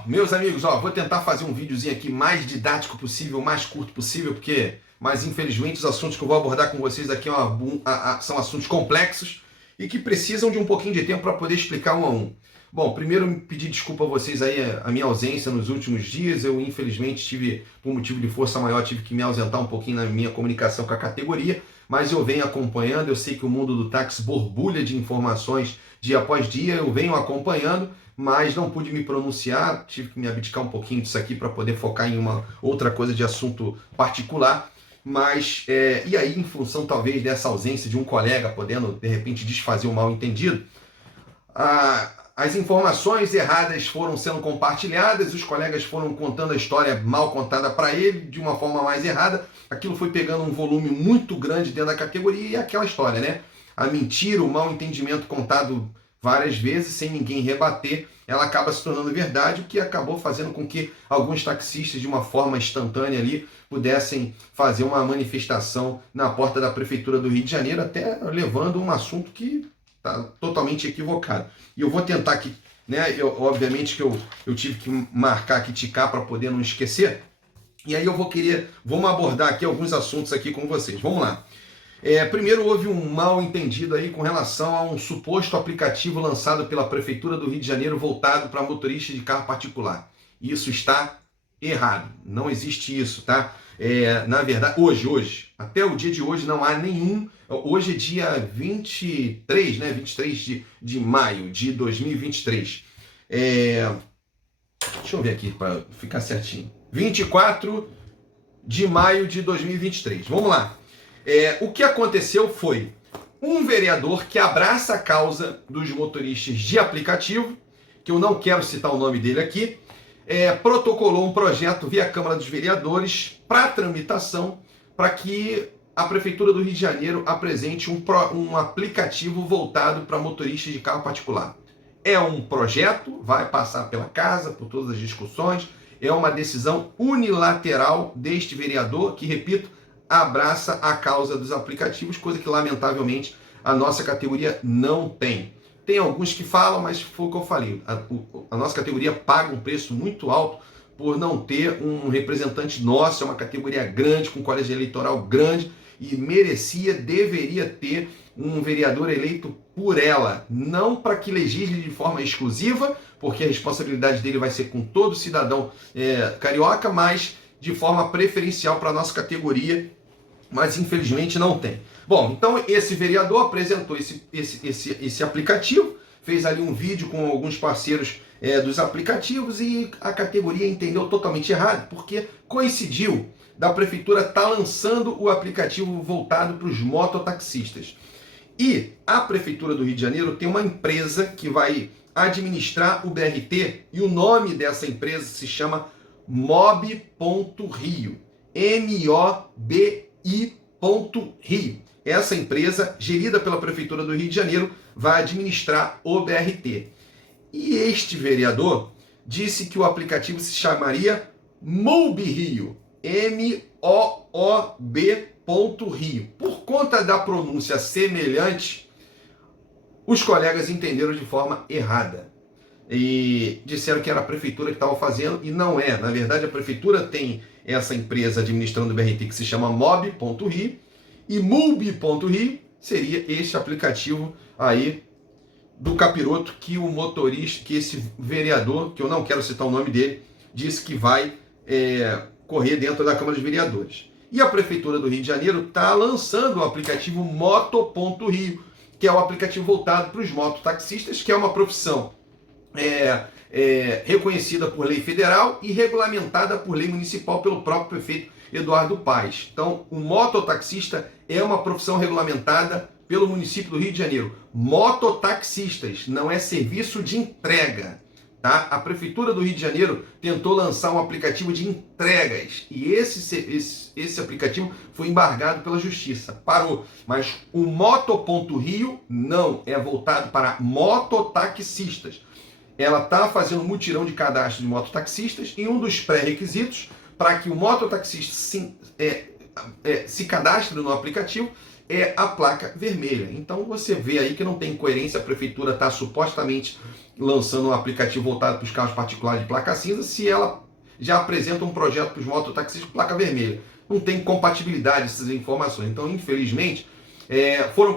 Bom, meus amigos, vou tentar fazer um videozinho aqui mais didático possível, mais curto possível, mas infelizmente os assuntos que eu vou abordar com vocês aqui são assuntos complexos e que precisam de um pouquinho de tempo para poder explicar um a um. Bom, primeiro pedir desculpa a vocês aí a minha ausência nos últimos dias. Eu infelizmente por motivo de força maior, tive que me ausentar um pouquinho na minha comunicação com a categoria, mas eu venho acompanhando. Eu sei que o mundo do táxi borbulha de informações dia após dia, eu venho acompanhando, mas não pude me pronunciar, tive que me abdicar um pouquinho disso aqui para poder focar em uma outra coisa de assunto particular. Mas, e aí, em função talvez dessa ausência de um colega podendo, de repente, desfazer o mal-entendido, as informações erradas foram sendo compartilhadas, os colegas foram contando a história mal contada para ele, de uma forma mais errada, aquilo foi pegando um volume muito grande dentro da categoria, e aquela história, né? A mentira, o mal-entendimento contado várias vezes, sem ninguém rebater, ela acaba se tornando verdade, o que acabou fazendo com que alguns taxistas, de uma forma instantânea ali, pudessem fazer uma manifestação na porta da Prefeitura do Rio de Janeiro, até levando um assunto que está totalmente equivocado. E eu vou tentar aqui, né? Obviamente que eu tive que marcar aqui, ticar, para poder não esquecer. E aí vamos abordar aqui alguns assuntos aqui com vocês. Vamos lá. Primeiro, houve um mal entendido aí com relação a um suposto aplicativo lançado pela Prefeitura do Rio de Janeiro voltado para motorista de carro particular. Isso está errado, não existe isso, tá? Na verdade, hoje, até o dia de hoje não há nenhum. Hoje é dia 23, né? 23 de maio de 2023. Deixa eu ver aqui para ficar certinho. 24 de maio de 2023. Vamos lá. O que aconteceu foi um vereador que abraça a causa dos motoristas de aplicativo, que eu não quero citar o nome dele aqui, protocolou um projeto via Câmara dos Vereadores para tramitação, para que a Prefeitura do Rio de Janeiro apresente um aplicativo voltado para motoristas de carro particular. É um projeto, vai passar pela casa, por todas as discussões, é uma decisão unilateral deste vereador, que, repito, abraça a causa dos aplicativos, coisa que lamentavelmente a nossa categoria não tem. Tem alguns que falam, mas foi o que eu falei, a nossa categoria paga um preço muito alto por não ter um representante nosso. É uma categoria grande, com colégio eleitoral grande, e deveria ter um vereador eleito por ela, não para que legisle de forma exclusiva, porque a responsabilidade dele vai ser com todo cidadão carioca, mas de forma preferencial para a nossa categoria, mas infelizmente não tem. Bom, então esse vereador apresentou esse aplicativo, fez ali um vídeo com alguns parceiros dos aplicativos, e a categoria entendeu totalmente errado, porque coincidiu da Prefeitura estar lançando o aplicativo voltado para os mototaxistas. E a Prefeitura do Rio de Janeiro tem uma empresa que vai administrar o BRT, e o nome dessa empresa se chama Mobi.Rio. MOBI.Rio. Essa empresa, gerida pela Prefeitura do Rio de Janeiro, vai administrar o BRT. E este vereador disse que o aplicativo se chamaria MOOB.Rio. MOOB.Rio. Por conta da pronúncia semelhante, os colegas entenderam de forma errada e disseram que era a Prefeitura que estava fazendo, e não é. Na verdade, a Prefeitura tem essa empresa administrando o BRT que se chama Mobi.Rio, e MOOB.Rio seria este aplicativo aí do capiroto que o motorista, que esse vereador, que eu não quero citar o nome dele, disse que vai correr dentro da Câmara dos Vereadores. E a Prefeitura do Rio de Janeiro está lançando o aplicativo Moto.Rio, que é o aplicativo voltado para os mototaxistas, que é uma profissão reconhecida por lei federal e regulamentada por lei municipal pelo próprio prefeito Eduardo Paes. Então, o mototaxista é uma profissão regulamentada pelo município do Rio de Janeiro. Mototaxistas, não é serviço de entrega, tá? A Prefeitura do Rio de Janeiro tentou lançar um aplicativo de entregas, e esse aplicativo foi embargado pela Justiça, parou. Mas o Moto.Rio não, é voltado para mototaxistas. Ela está fazendo um mutirão de cadastro de mototaxistas, e um dos pré-requisitos para que o mototaxista se cadastre no aplicativo é a placa vermelha. Então você vê aí que não tem coerência, a prefeitura está supostamente lançando um aplicativo voltado para os carros particulares de placa cinza, se ela já apresenta um projeto para os mototaxistas de placa vermelha. Não tem compatibilidade essas informações. Então, infelizmente, foram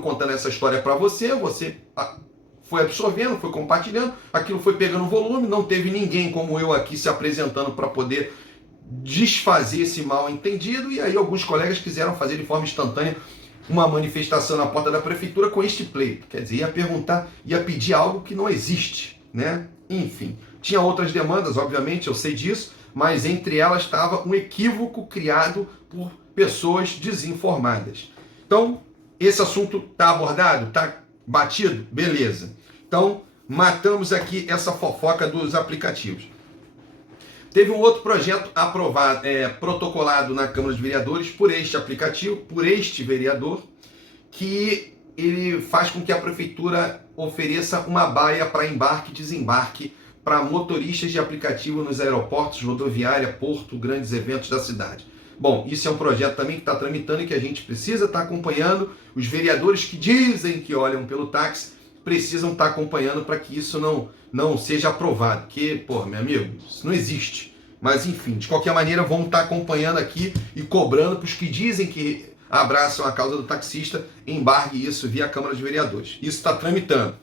contando essa história para você foi absorvendo, foi compartilhando, aquilo foi pegando volume, não teve ninguém como eu aqui se apresentando para poder desfazer esse mal entendido, e aí alguns colegas quiseram fazer de forma instantânea uma manifestação na porta da prefeitura com este pleito. Quer dizer, ia pedir algo que não existe, né? Enfim, tinha outras demandas, obviamente, eu sei disso, mas entre elas estava um equívoco criado por pessoas desinformadas. Então, esse assunto está abordado? Está batido? Beleza. Então, matamos aqui essa fofoca dos aplicativos. Teve um outro projeto aprovado, protocolado na Câmara de Vereadores por este aplicativo, por este vereador, que ele faz com que a prefeitura ofereça uma baia para embarque e desembarque para motoristas de aplicativo nos aeroportos, rodoviária, porto, grandes eventos da cidade. Bom, isso é um projeto também que está tramitando e que a gente precisa estar acompanhando. Os vereadores que dizem que olham pelo táxi precisam estar acompanhando para que isso não seja aprovado. Porque, pô, meu amigo, isso não existe. Mas, enfim, de qualquer maneira, vamos estar acompanhando aqui e cobrando para os que dizem que abraçam a causa do taxista, embargue isso via Câmara de Vereadores. Isso está tramitando.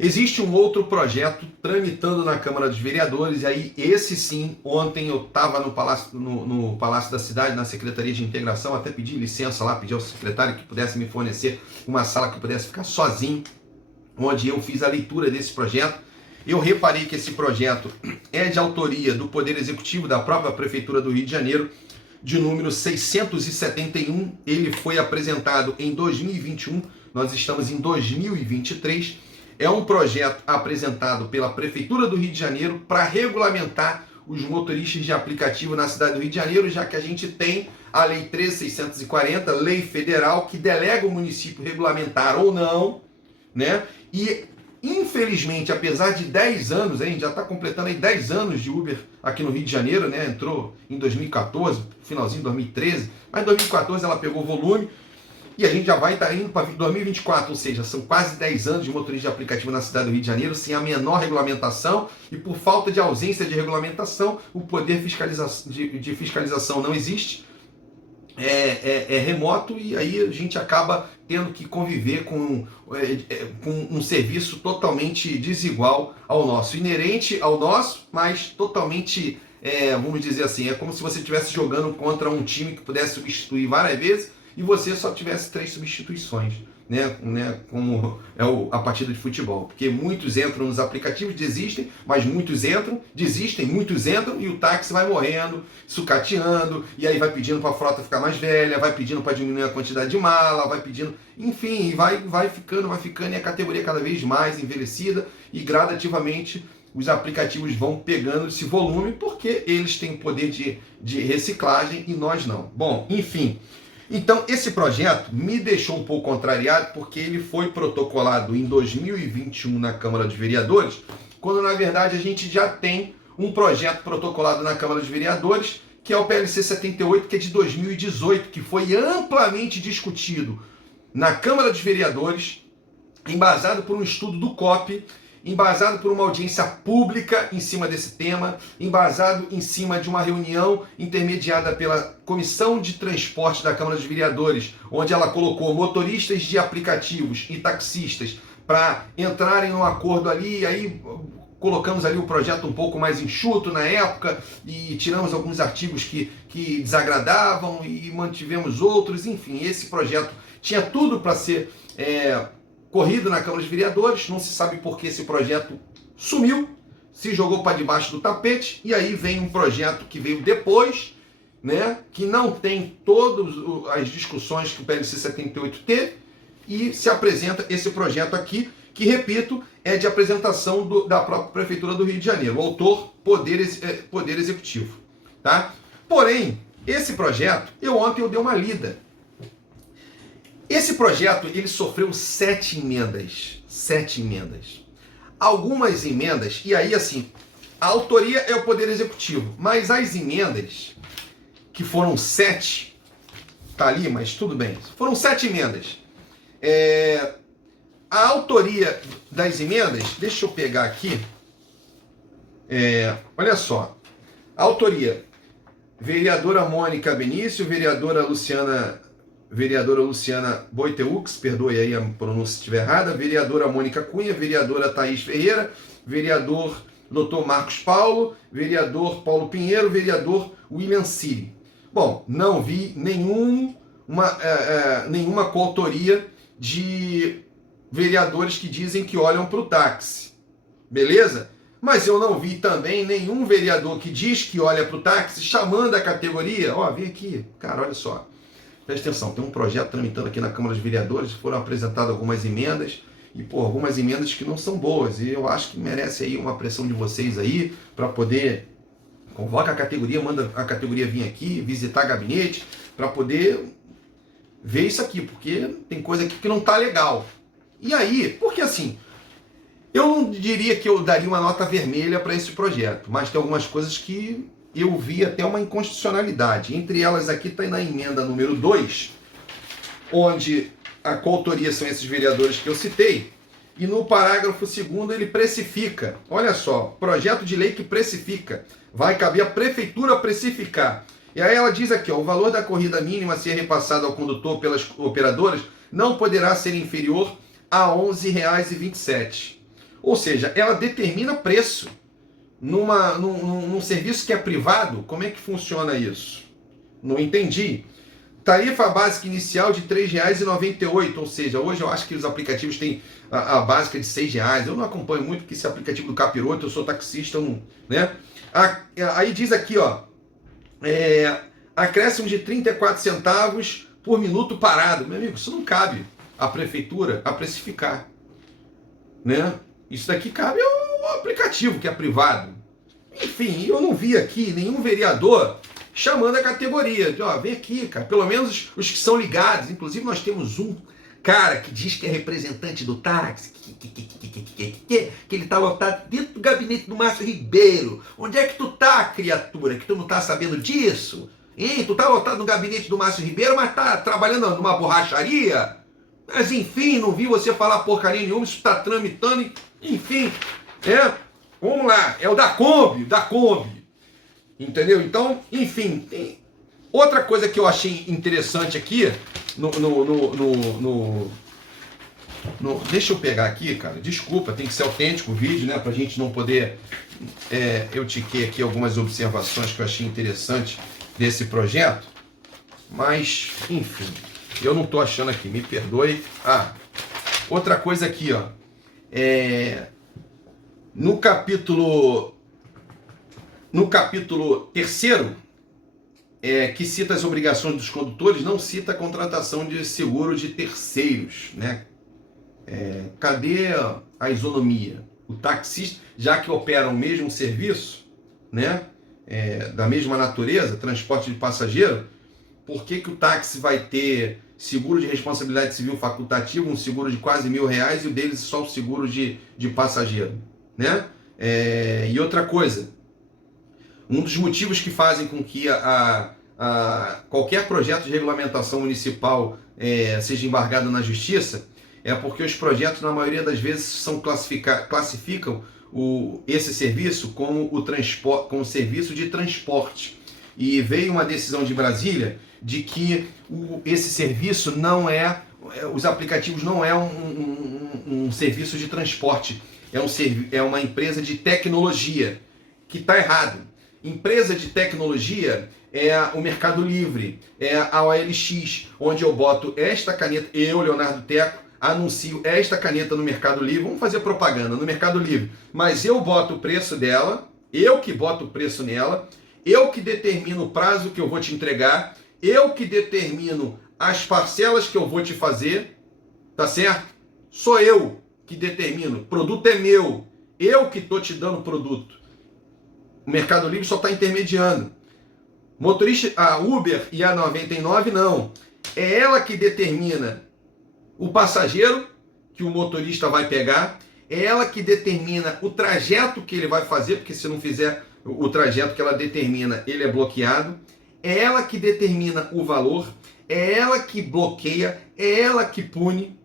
Existe um outro projeto tramitando na Câmara dos Vereadores, e aí esse sim, ontem eu estava no Palácio da Cidade, na Secretaria de Integração, até pedi licença lá, pedi ao secretário que pudesse me fornecer uma sala que eu pudesse ficar sozinho, onde eu fiz a leitura desse projeto. Eu reparei que esse projeto é de autoria do Poder Executivo da própria Prefeitura do Rio de Janeiro, de número 671, ele foi apresentado em 2021, nós estamos em 2023, é um projeto apresentado pela Prefeitura do Rio de Janeiro para regulamentar os motoristas de aplicativo na cidade do Rio de Janeiro, já que a gente tem a Lei 13.640, lei federal, que delega o município regulamentar ou não, né? E, infelizmente, apesar de 10 anos, a gente já está completando aí 10 anos de Uber aqui no Rio de Janeiro, né? Entrou em 2014, finalzinho de 2013, mas em 2014 ela pegou volume, e a gente já vai estar indo para 2024, ou seja, são quase 10 anos de motorista de aplicativo na cidade do Rio de Janeiro, sem a menor regulamentação, e por falta de ausência de regulamentação, o poder de fiscalização não existe, é remoto, e aí a gente acaba tendo que conviver com um serviço totalmente desigual ao nosso, inerente ao nosso, mas totalmente, vamos dizer assim, é como se você estivesse jogando contra um time que pudesse substituir várias vezes, e você só tivesse 3 substituições, né? Como é a partida de futebol. Porque muitos entram nos aplicativos, desistem, mas muitos entram, desistem, muitos entram, e o táxi vai morrendo, sucateando, e aí vai pedindo para a frota ficar mais velha, vai pedindo para diminuir a quantidade de mala, vai pedindo, enfim, vai ficando, e a categoria cada vez mais envelhecida, e gradativamente os aplicativos vão pegando esse volume, porque eles têm poder de reciclagem e nós não. Bom, enfim. Então, esse projeto me deixou um pouco contrariado, porque ele foi protocolado em 2021 na Câmara dos Vereadores, quando na verdade a gente já tem um projeto protocolado na Câmara dos Vereadores, que é o PLC 78, que é de 2018, que foi amplamente discutido na Câmara dos Vereadores, embasado por um estudo do COP, embasado por uma audiência pública em cima desse tema, embasado em cima de uma reunião intermediada pela Comissão de Transporte da Câmara dos Vereadores, onde ela colocou motoristas de aplicativos e taxistas para entrarem num acordo ali, e aí colocamos ali o projeto um pouco mais enxuto na época, e tiramos alguns artigos que desagradavam e mantivemos outros, enfim, esse projeto tinha tudo para ser corrido na Câmara dos Vereadores, não se sabe por que esse projeto sumiu, se jogou para debaixo do tapete, e aí vem um projeto que veio depois, né, que não tem todas as discussões que o PLC 78 teve, e se apresenta esse projeto aqui, que, repito, é de apresentação da própria Prefeitura do Rio de Janeiro, o autor, Poder Executivo. Tá? Porém, esse projeto, ontem eu dei uma lida. Esse projeto, ele sofreu 7 emendas. 7 emendas. Algumas emendas, e aí assim, a autoria é o Poder Executivo, mas as emendas, que foram 7, tá ali, mas tudo bem. Foram 7 emendas. A autoria das emendas, deixa eu pegar aqui. Olha só. A autoria: vereadora Mônica Benício, vereadora Luciana Boiteux, perdoe aí a pronúncia se estiver errada, vereadora Mônica Cunha, vereadora Thaís Ferreira, vereador Dr. Marcos Paulo, vereador Paulo Pinheiro, vereador William Siri. Bom, não vi nenhuma coautoria de vereadores que dizem que olham para o táxi. Beleza? Mas eu não vi também nenhum vereador que diz que olha para o táxi chamando a categoria. Ó, vem aqui, cara, olha só. Presta atenção, tem um projeto tramitando aqui na Câmara dos Vereadores, foram apresentadas algumas emendas, e, algumas emendas que não são boas, e eu acho que merece aí uma pressão de vocês aí, para poder, convoca a categoria, manda a categoria vir aqui, visitar gabinete, para poder ver isso aqui, porque tem coisa aqui que não tá legal. E aí, porque assim, eu não diria que eu daria uma nota vermelha para esse projeto, mas tem algumas coisas que eu vi até uma inconstitucionalidade. Entre elas aqui está na emenda número 2, onde a coautoria são esses vereadores que eu citei, e no parágrafo 2º ele precifica. Olha só, projeto de lei que precifica. Vai caber à prefeitura precificar. E aí ela diz aqui, ó, o valor da corrida mínima a ser repassado ao condutor pelas operadoras não poderá ser inferior a R$ 11,27. Ou seja, ela determina preço. Num serviço que é privado, como é que funciona isso? Não entendi. Tarifa básica inicial de R$ 3,98, ou seja, hoje eu acho que os aplicativos têm a básica de R$ 6. Eu não acompanho muito, porque esse aplicativo do Capiroto, eu sou taxista, né? Aí diz aqui, ó, acréscimo de 34 centavos por minuto parado. Meu amigo, isso não cabe à prefeitura a precificar, né? Isso daqui cabe ao aplicativo, que é privado. Enfim, eu não vi aqui nenhum vereador chamando a categoria. Ó, vem aqui, cara. Pelo menos os que são ligados. Inclusive, nós temos um cara que diz que é representante do táxi, que ele tá lotado dentro do gabinete do Márcio Ribeiro. Onde é que tu tá, criatura? Que tu não tá sabendo disso? Hein? Tu tá lotado no gabinete do Márcio Ribeiro, mas tá trabalhando numa borracharia? Mas enfim, não vi você falar porcaria nenhuma, isso tá tramitando, enfim, vamos lá, é o da Kombi, entendeu? Então, enfim, tem outra coisa que eu achei interessante aqui, deixa eu pegar aqui, cara, desculpa, tem que ser autêntico o vídeo, né, pra gente não poder, eu tiquei aqui algumas observações que eu achei interessante desse projeto, mas, enfim, eu não tô achando aqui, me perdoe. Outra coisa aqui, ó, no capítulo 3º, que cita as obrigações dos condutores, não cita a contratação de seguro de terceiros, né? Cadê a isonomia? O taxista, já que opera o mesmo serviço, né? Da mesma natureza, transporte de passageiro, por que o táxi vai ter seguro de responsabilidade civil facultativo, um seguro de quase R$ 1.000, e o deles só o seguro de passageiro, né? E outra coisa, um dos motivos que fazem com que qualquer projeto de regulamentação municipal seja embargado na justiça é porque os projetos, na maioria das vezes, classificam esse serviço como como serviço de transporte. E veio uma decisão de Brasília de que esse serviço não os aplicativos não é um serviço de transporte, é uma empresa de tecnologia, que está errado. Empresa de tecnologia é o Mercado Livre, é a OLX, onde eu boto esta caneta, eu, Leonardo Teco, anuncio esta caneta no Mercado Livre, vamos fazer propaganda no Mercado Livre, mas eu boto o preço dela, eu que boto o preço nela, eu que determino o prazo que eu vou te entregar, eu que determino as parcelas que eu vou te fazer, tá certo? Sou eu que determino, o produto é meu, eu que estou te dando o produto. O Mercado Livre só está intermediando. Motorista, a Uber e a 99 não. É ela que determina o passageiro que o motorista vai pegar, é ela que determina o trajeto que ele vai fazer, porque se não fizer o trajeto que ela determina, ele é bloqueado. é ela que determina o valor, é ela que bloqueia, é ela que pune.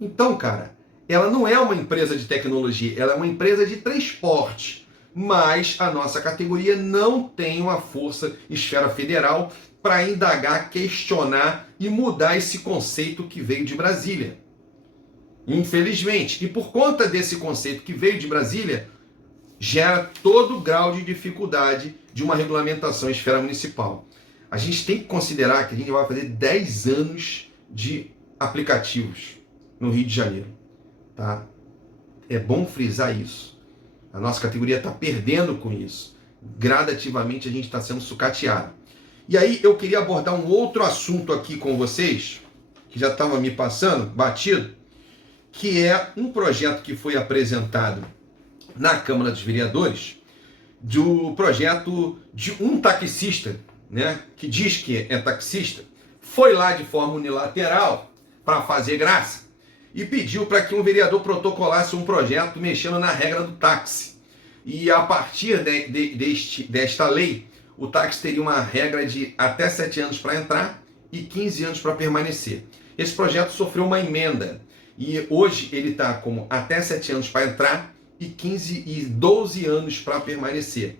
Então, cara, ela não é uma empresa de tecnologia, ela é uma empresa de transporte. Mas a nossa categoria não tem uma força esfera federal para indagar, questionar e mudar esse conceito que veio de Brasília. Infelizmente. E por conta desse conceito que veio de Brasília, gera todo grau de dificuldade de uma regulamentação em esfera municipal. A gente tem que considerar que a gente vai fazer 10 anos de aplicativos no Rio de Janeiro. Tá? É bom frisar isso. A nossa categoria está perdendo com isso. Gradativamente a gente está sendo sucateado. E aí eu queria abordar um outro assunto aqui com vocês, que já estava me passando, batido, que é um projeto que foi apresentado na Câmara dos Vereadores, do projeto de um taxista, né, que diz que é taxista, foi lá de forma unilateral para fazer graça e pediu para que um vereador protocolasse um projeto mexendo na regra do táxi. E a partir desta lei, o táxi teria uma regra de até 7 anos para entrar e 15 anos para permanecer. Esse projeto sofreu uma emenda e hoje ele está como até 7 anos para entrar e 15 e 12 anos para permanecer.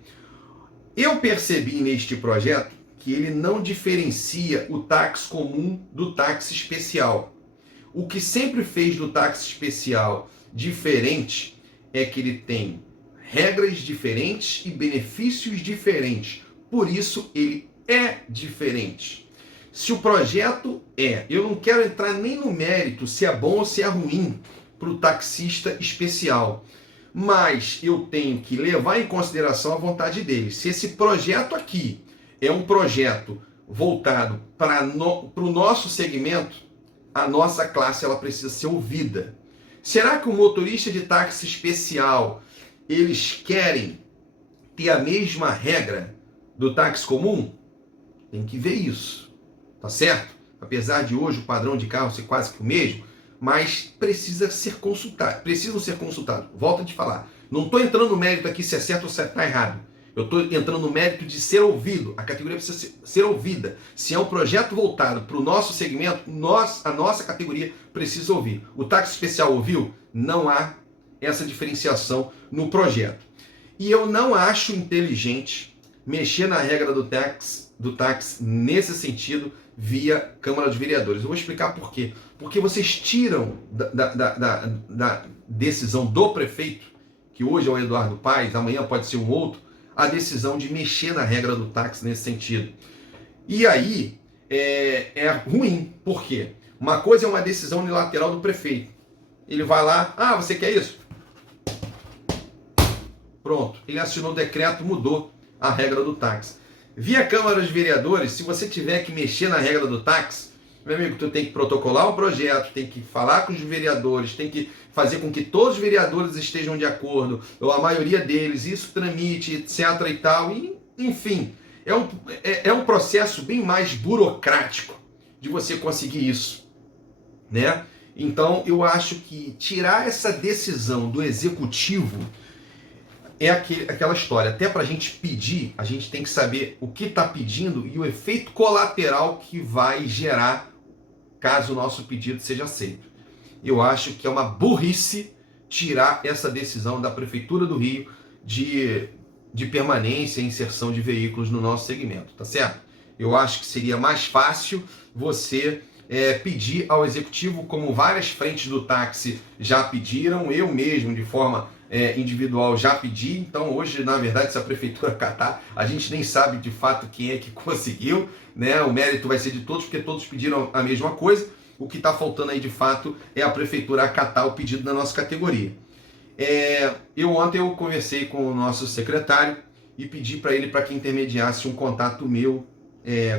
Eu percebi neste projeto que ele não diferencia o táxi comum do táxi especial. O que sempre fez do táxi especial diferente é que ele tem regras diferentes e benefícios diferentes. Por isso ele é diferente. Se o projeto eu não quero entrar nem no mérito se é bom ou se é ruim para o taxista especial, mas eu tenho que levar em consideração a vontade dele. Se esse projeto aqui é um projeto voltado para o nosso segmento, a nossa classe ela precisa ser ouvida. Será que o motorista de táxi especial, eles querem ter a mesma regra do táxi comum? Tem que ver isso, tá certo? Apesar de hoje o padrão de carro ser quase que o mesmo, mas precisam ser consultados. Volto a te falar. Não estou entrando no mérito aqui se é certo ou se está errado. Eu estou entrando no mérito de ser ouvido. A categoria precisa ser ouvida. Se é um projeto voltado para o nosso segmento, a nossa categoria precisa ouvir. O táxi especial ouviu? Não há essa diferenciação no projeto. E eu não acho inteligente mexer na regra do táxi nesse sentido via Câmara dos Vereadores. Eu vou explicar por quê. Porque vocês tiram da decisão do prefeito, que hoje é o Eduardo Paes, amanhã pode ser um outro, a decisão de mexer na regra do táxi nesse sentido. E aí é ruim. Por quê? Uma coisa é uma decisão unilateral do prefeito. Ele vai lá, você quer isso? Pronto, ele assinou o decreto, mudou a regra do táxi. Via Câmara dos Vereadores, se você tiver que mexer na regra do táxi, meu amigo, tu tem que protocolar um projeto, tem que falar com os vereadores, tem que fazer com que todos os vereadores estejam de acordo, ou a maioria deles, isso tramite, etc e tal, e, enfim, é um processo bem mais burocrático de você conseguir isso, né? Então, eu acho que tirar essa decisão do executivo é aquela história. Até para a gente pedir, a gente tem que saber o que está pedindo e o efeito colateral que vai gerar caso o nosso pedido seja aceito. Eu acho que é uma burrice tirar essa decisão da Prefeitura do Rio de permanência e inserção de veículos no nosso segmento, tá certo? Eu acho que seria mais fácil você pedir ao Executivo, como várias frentes do táxi já pediram, eu mesmo de forma individual já pedi. Então hoje, na verdade, se a Prefeitura catar, a gente nem sabe de fato quem é que conseguiu, né? O mérito vai ser de todos, porque todos pediram a mesma coisa. O que está faltando aí de fato é a Prefeitura acatar o pedido da nossa categoria. Ontem eu conversei com o nosso secretário e pedi para ele para que intermediasse um contato meu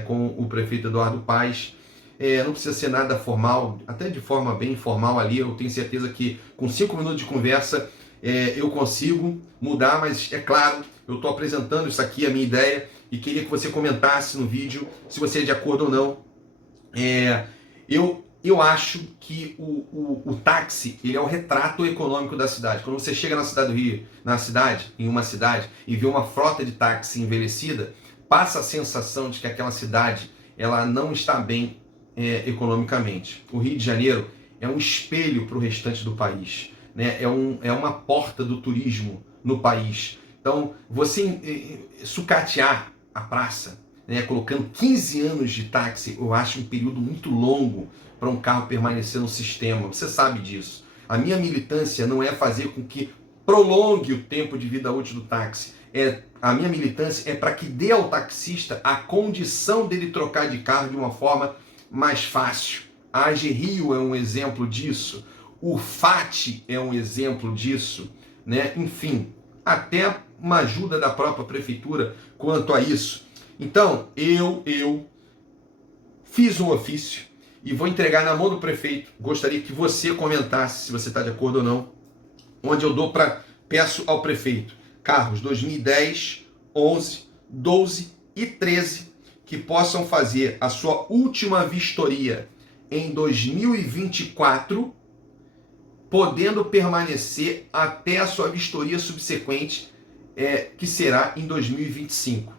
com o prefeito Eduardo Paes. Não precisa ser nada formal, até de forma bem informal ali. Eu tenho certeza que com 5 minutos de conversa eu consigo mudar, mas é claro, eu estou apresentando isso aqui, a minha ideia, e queria que você comentasse no vídeo se você é de acordo ou não. Eu acho que o táxi, ele é o retrato econômico da cidade. Quando você chega na cidade do Rio, em uma cidade, e vê uma frota de táxi envelhecida, passa a sensação de que aquela cidade ela não está bem economicamente. O Rio de Janeiro é um espelho para o restante do país, né? É uma porta do turismo no país. Então, você sucatear a praça, né, colocando 15 anos de táxi, eu acho um período muito longo para um carro permanecer no sistema. Você sabe disso. A minha militância não é fazer com que prolongue o tempo de vida útil do táxi. A minha militância é para que dê ao taxista a condição dele trocar de carro de uma forma mais fácil. A AG Rio é um exemplo disso. O FAT é um exemplo disso, né? Enfim, até uma ajuda da própria prefeitura quanto a isso. Então, eu fiz um ofício e vou entregar na mão do prefeito. Gostaria que você comentasse se você está de acordo ou não, onde eu peço ao prefeito carros 2010, 11, 12 e 13 que possam fazer a sua última vistoria em 2024, podendo permanecer até a sua vistoria subsequente, que será em 2025.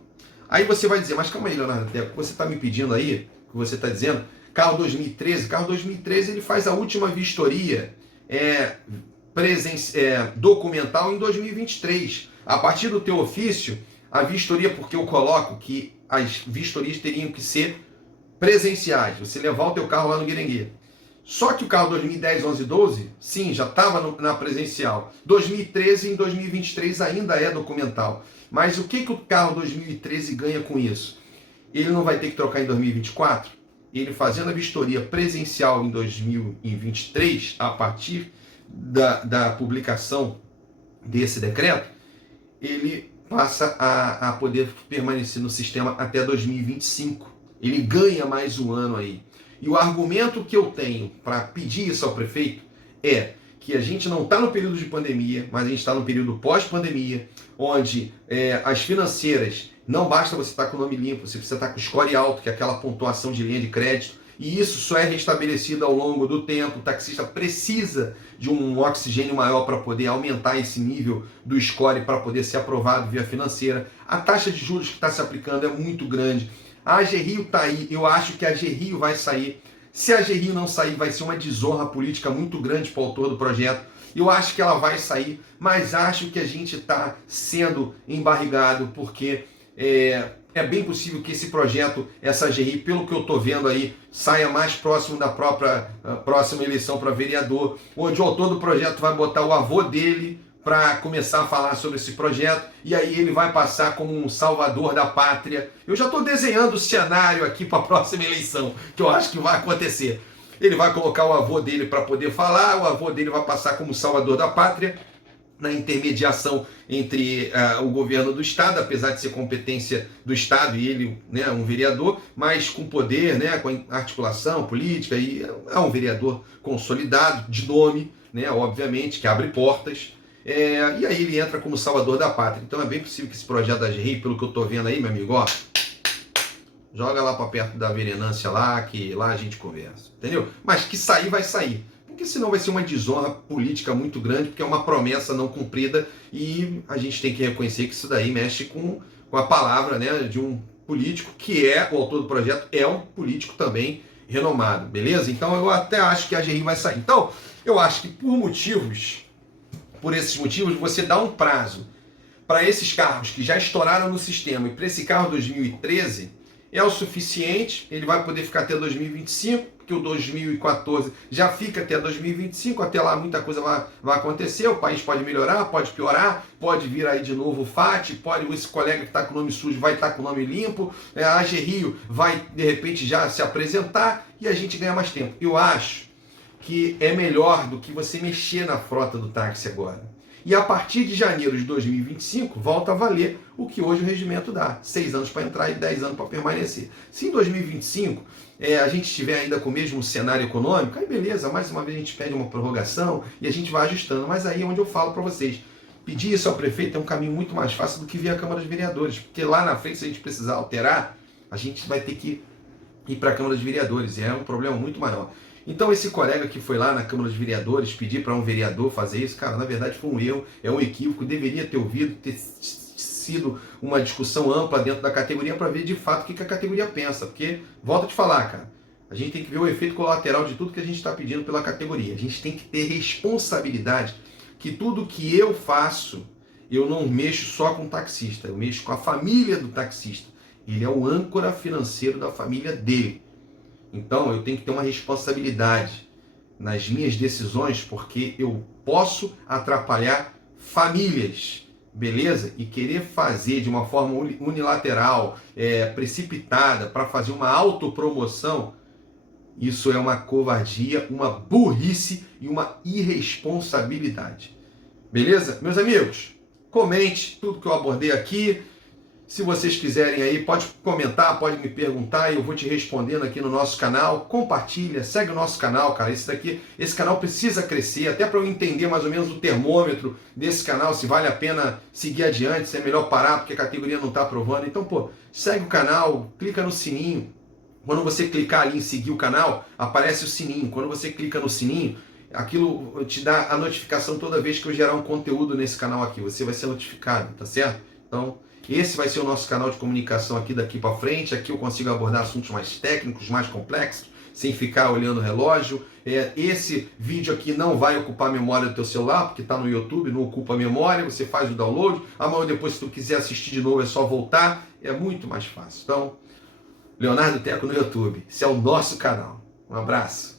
Aí você vai dizer, mas calma aí, Leonardo, o que você está me pedindo aí, o que você está dizendo, carro 2013 ele faz a última vistoria documental em 2023. A partir do teu ofício, a vistoria, porque eu coloco que as vistorias teriam que ser presenciais, você levar o teu carro lá no Guirengue. Só que o carro 2010, 11, 12, sim, já estava na presencial. 2013 e 2023 ainda é documental. Mas o que o carro 2013 ganha com isso? Ele não vai ter que trocar em 2024? Ele fazendo a vistoria presencial em 2023, a partir da publicação desse decreto, ele passa a poder permanecer no sistema até 2025. Ele ganha mais um ano aí. E o argumento que eu tenho para pedir isso ao prefeito é que a gente não está no período de pandemia, mas a gente está no período pós-pandemia, onde as financeiras, não basta você estar com o nome limpo, você precisa estar com o score alto, que é aquela pontuação de linha de crédito, e isso só é restabelecido ao longo do tempo. O taxista precisa de um oxigênio maior para poder aumentar esse nível do score, para poder ser aprovado via financeira. A taxa de juros que está se aplicando é muito grande. A AG Rio está aí, eu acho que a AG Rio vai sair. Se a AG Rio não sair, vai ser uma desonra política muito grande para o autor do projeto. Eu acho que ela vai sair, mas acho que a gente está sendo embarrigado, porque é bem possível que esse projeto, essa AG Rio, pelo que eu estou vendo aí, saia mais próximo da própria próxima eleição para vereador, onde o autor do projeto vai botar o avô dele para começar a falar sobre esse projeto, e aí ele vai passar como um salvador da pátria. Eu já estou desenhando o cenário aqui para a próxima eleição, que eu acho que vai acontecer. Ele vai colocar o avô dele para poder falar, o avô dele vai passar como salvador da pátria, na intermediação entre o governo do Estado, apesar de ser competência do Estado e ele, né, um vereador, mas com poder, né, com articulação política, e é um vereador consolidado, de nome, né, obviamente, que abre portas. E aí ele entra como salvador da pátria. Então é bem possível que esse projeto da GRI, pelo que eu estou vendo aí, meu amigo, ó, joga lá para perto da vereanância lá, que lá a gente conversa, entendeu? Mas que sair, vai sair. Porque senão vai ser uma desonra política muito grande, porque é uma promessa não cumprida e a gente tem que reconhecer que isso daí mexe com a palavra, né, de um político que o autor do projeto, é um político também renomado, beleza? Então eu até acho que a GRI vai sair. Então eu acho que por esses motivos, você dá um prazo para esses carros que já estouraram no sistema e para esse carro 2013 é o suficiente, ele vai poder ficar até 2025, porque o 2014 já fica até 2025, até lá muita coisa vai acontecer, o país pode melhorar, pode piorar, pode vir aí de novo o FAT, esse colega que está com o nome sujo vai estar com o nome limpo, a AG Rio vai de repente já se apresentar e a gente ganha mais tempo. Eu acho que é melhor do que você mexer na frota do táxi agora. E a partir de janeiro de 2025, volta a valer o que hoje o regimento dá. 6 anos para entrar e 10 anos para permanecer. Se em 2025 a gente estiver ainda com o mesmo cenário econômico, aí beleza, mais uma vez a gente pede uma prorrogação e a gente vai ajustando. Mas aí é onde eu falo para vocês. Pedir isso ao prefeito é um caminho muito mais fácil do que vir à Câmara dos Vereadores. Porque lá na frente, se a gente precisar alterar, a gente vai ter que ir para a Câmara dos Vereadores. E é um problema muito maior. Então esse colega que foi lá na Câmara dos Vereadores pedir para um vereador fazer isso, cara, na verdade foi um erro, é um equívoco, deveria ter ouvido, ter sido uma discussão ampla dentro da categoria para ver de fato o que a categoria pensa. Porque, volto a te falar, cara, a gente tem que ver o efeito colateral de tudo que a gente está pedindo pela categoria. A gente tem que ter responsabilidade que tudo que eu faço, eu não mexo só com o taxista, eu mexo com a família do taxista. Ele é o âncora financeiro da família dele. Então eu tenho que ter uma responsabilidade nas minhas decisões, porque eu posso atrapalhar famílias, beleza? E querer fazer de uma forma unilateral, precipitada, para fazer uma autopromoção, isso é uma covardia, uma burrice e uma irresponsabilidade. Beleza? Meus amigos, comente tudo que eu abordei aqui. Se vocês quiserem aí, pode comentar, pode me perguntar e eu vou te respondendo aqui no nosso canal. Compartilha, segue o nosso canal, cara. Esse canal precisa crescer, até para eu entender mais ou menos o termômetro desse canal, se vale a pena seguir adiante, se é melhor parar porque a categoria não está aprovando. Então, pô, segue o canal, clica no sininho. Quando você clicar ali em seguir o canal, aparece o sininho. Quando você clica no sininho, aquilo te dá a notificação toda vez que eu gerar um conteúdo nesse canal aqui. Você vai ser notificado, tá certo? Então, esse vai ser o nosso canal de comunicação aqui daqui para frente. Aqui eu consigo abordar assuntos mais técnicos, mais complexos, sem ficar olhando o relógio. Esse vídeo aqui não vai ocupar a memória do teu celular, porque está no YouTube, não ocupa a memória. Você faz o download. Amanhã depois, se tu quiser assistir de novo, é só voltar. É muito mais fácil. Então, Leonardo Teco no YouTube. Esse é o nosso canal. Um abraço.